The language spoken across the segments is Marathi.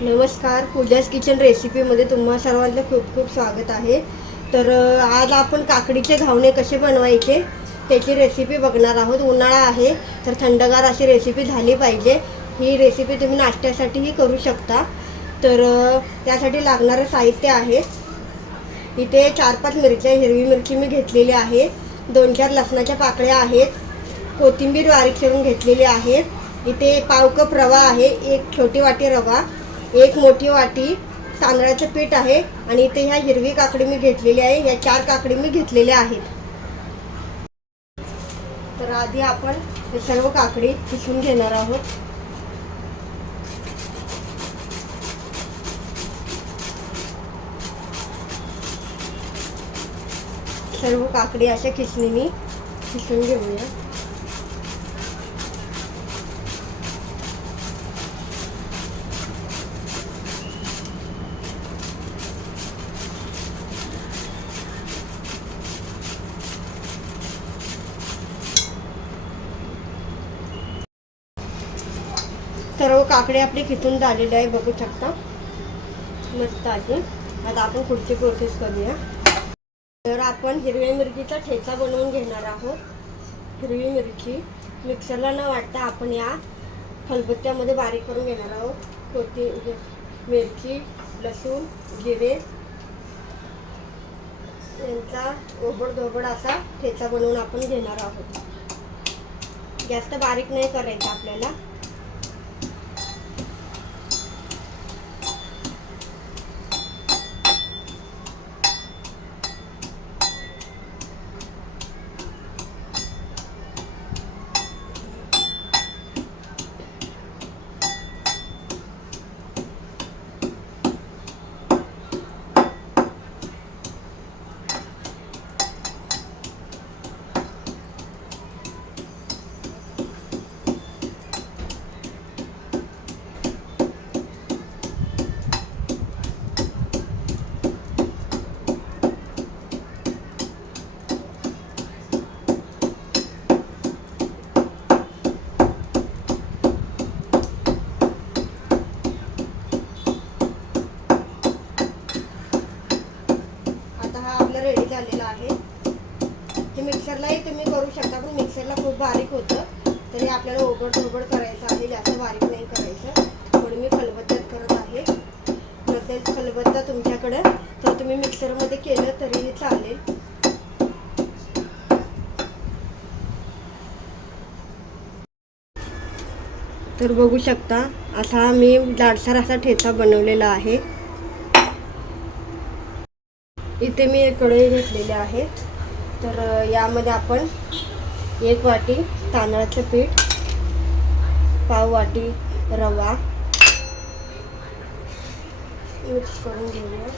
नमस्कार, पूजाज किचन रेसिपीमध्ये तुम्हा सर्वांचं खूप खूप स्वागत आहे. तर आज आपण काकडीचे घावणे कसे बनवायचे त्याची रेसिपी बघणार आहोत. उन्हाळा आहे तर थंडगार अशी रेसिपी झाली पाहिजे. ही रेसिपी तुम्ही नाश्त्यासाठीही करू शकता. तर त्यासाठी लागणारं साहित्य आहे. इथे 4-5 मिरच्या, हिरवी मिरची मी घेतलेली आहे. 2-4 लसणाच्या पाकळ्या आहेत. कोथिंबीर बारीक चिरून घेतलेली आहे. इथे पाव कप रवा आहे, 1 छोटी वाटी रवा, 1 मोठी वाटी तांदळाचं पीठ आहे आणि इथे ह्या हिरवी काकडी मी घेतलेली आहे. या 4 काकडी मी घेतलेल्या आहेत. तर आधी आपण हे सर्व काकडी किसून घेणार आहोत. सर्व काकडी अशा किसणीने किसून घेऊया. सर्व काकडे आपली किसून झालेली आहे, बघू शकता. मस्त आहे. आता आपण पुढची प्रोसेस करूया. तर आपण हिरव्या मिरचीचा ठेचा बनवून घेणार आहोत. हिरवी मिरची मिक्सरला न वाटता आपण या खलबत्त्यामध्ये बारीक करून घेणार आहोत. कोथिंबीर, मिरची, लसूण, जिरे यांचा ओबड-धोबड असा ठेचा बनवून आपण घेणार आहोत. जास्त बारीक नाही करायचा आपल्याला. रेडी झालेला आहे. हे मिक्सरलाही तुम्ही करू शकता, पण मिक्सरला खूप बारीक होतं. तरी आपल्याला ओबड-धोबड करायचं आहे, जास्त बारीक नाही करायचं. म्हणून मी खलबत्त्यात करत आहे. नसेल खलबत्ता तुमच्याकडे तर तुम्ही मिक्सरमध्ये केलं तरीही चालेल. तर बघू शकता असा मी जाडसर असा ठेचा बनवलेला आहे. इथे मी एक कढई घेतलेली आहे. तर यामध्ये आपण 1 वाटी तांदळाचं पीठ, पाव वाटी रवा मिक्स करून घेऊया.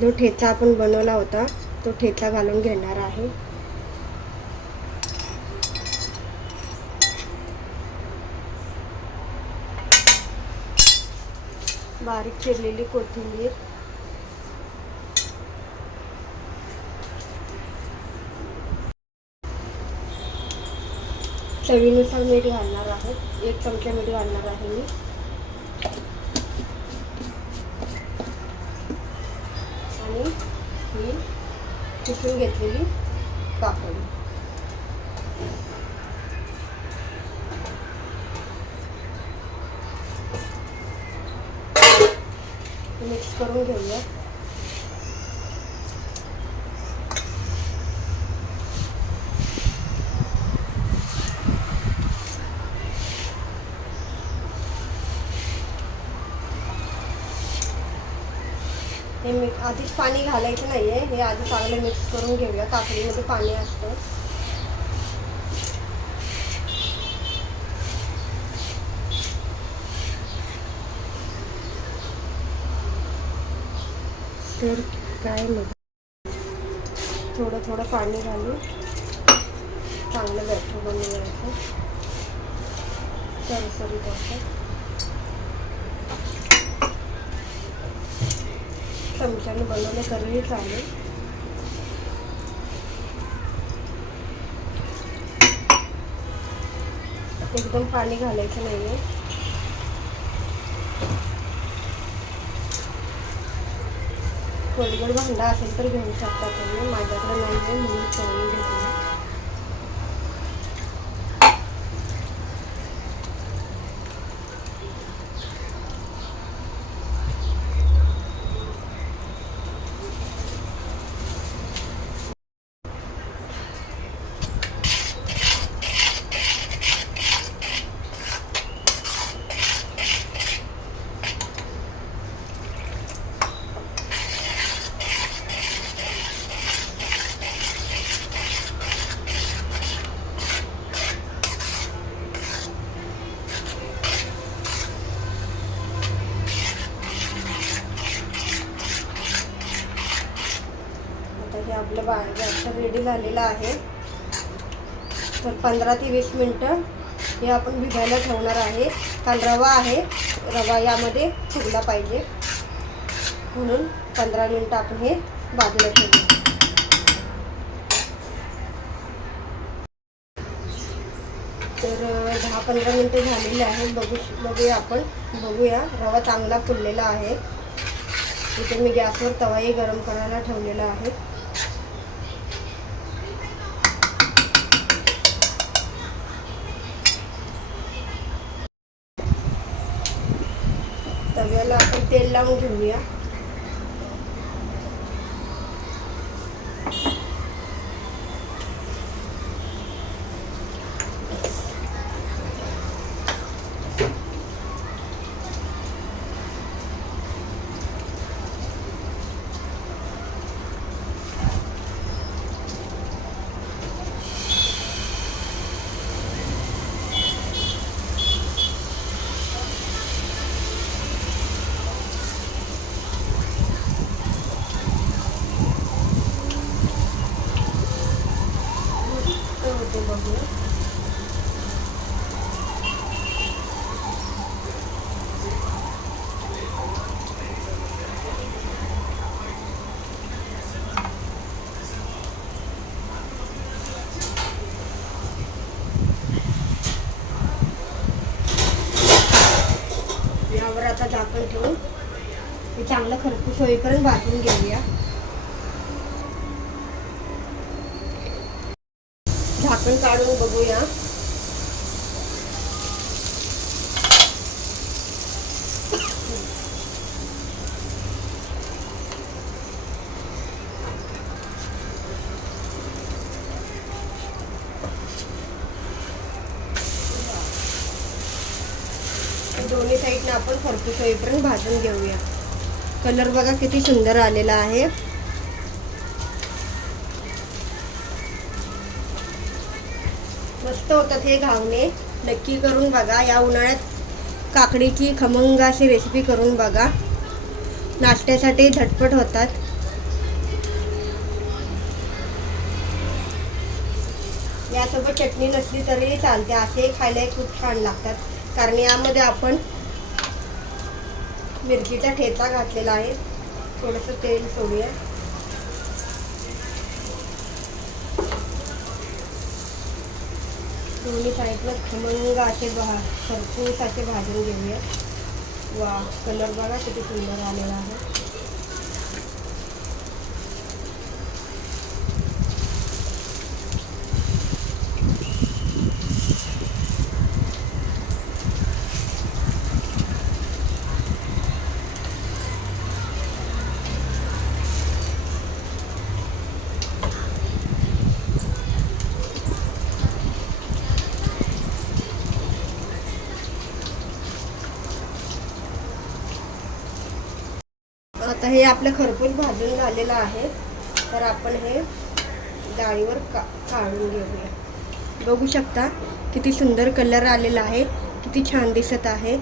जो ठेचा आपण बनवला होता तो ठेचा घालून घेणार आहे. बारीक चिरलेली कोथिंबीर, चवीनुसार मीठ घालणार आहे. 1 चमचा मीठ घालणार आहे मी. आणि ही किसून घेतलेली काकडी मिक्स करून घेऊया. हे आधीच पाणी घालायचं नाही आहे. हे आधी चांगलं मिक्स करून घेऊया. काकडीमध्ये पाणी असतं. तर काय थोडं थोडं पाणी घालून चांगलं बैठं बनवायचं. सरसरीत असं चमच्याने बनवलं तरीही चालेल. एकदम पाणी घालायचं नाही आहे. खोलगट भांडा असेल तर घेऊ शकता तुम्ही, माझ्याकडे नाही आहे म्हणून तळून घेतलं. हे आपलं बाळगाचं रेडी झालेलं आहे. तर 15 ते 20 मिनटं हे आपण भिजायला ठेवणार आहे. कारण रवा आहे, रवा यामध्ये फुगला पाहिजे म्हणून 15 मिनटं आपण हे बाजूला ठेवू. तर 10-15 मिनटं झालेली आहेत. बघूया आपण. बघूया रवा चांगला फुललेला आहे. इथे मी गॅसवर तवाही गरम करायला ठेवलेला आहे. तव्याला आपण तेल लावून घेऊया. यावर आता झाकण ठेवून हे चांगलं खरपूस होईपर्यंत भाजून घेऊया. झाकण काढून बघूया. दोन्ही साईडने आपण खरपूस होईपर्यंत भाजून घेऊया. कलर बघा किती सुंदर आलेला आहे. मस्त होतात हे घावणे. नक्की करून बघा. या उन्हाळ्यात काकडीची खमंग अशी रेसिपी करून बघा. नाश्त्यासाठी झटपट होतात. यासोबत चटणी नसली तरी चालते. असे खायला खूप छान लागतात. कारण यामध्ये आपण मिरचीचा ठेचा घातलेला आहे. थोडंसं तेल सोडूया. दोन्ही साईडला खमंग असे खरपूस असे भाजून घेऊया. वा, कलर बघा किती सुंदर आलेला आहे. आता हे आपलं खरपूस भाजून झालेलं आहे. तर आपण हे डाळीवर काढून घेऊया. बघू शकता किती सुंदर कलर आलेला आहे. किती छान दिसत आहे.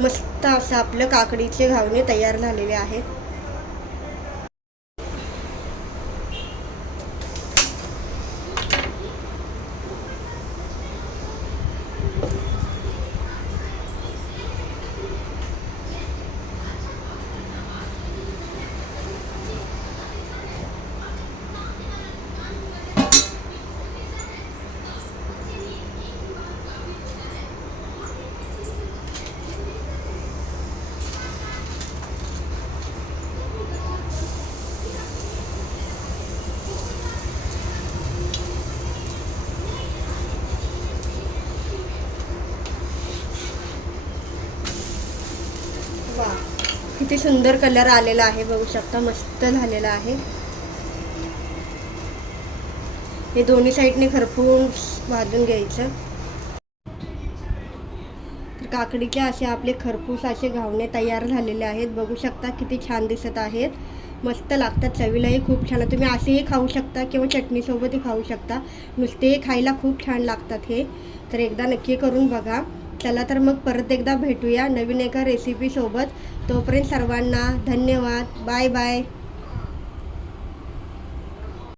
मस्त असं आपलं काकडीचे घावणे तयार झालेले आहेत. किती सुंदर कलर आलेला आहे, बघू शकता मस्त झालेला आहे. हे दोन्ही साईडने खरपूस भाजून घ्यायचं. तर काकडीचे असे आपले खरपूस असे घावणे तयार झालेले आहेत. बघू शकता किती छान दिसत आहेत, मस्त लागतात, चवीलाही खूप छान. तुम्ही असेही खाऊ शकता किंवा चटणीसोबतही खाऊ शकता, नुसतेही खायला खूप छान लागतात हे. तर एकदा नक्की करून बघा. चला तर मग परत एकदा भेटूया नवीन एका रेसिपीसोबत. तोपर्यंत सर्वांना धन्यवाद. Bye bye.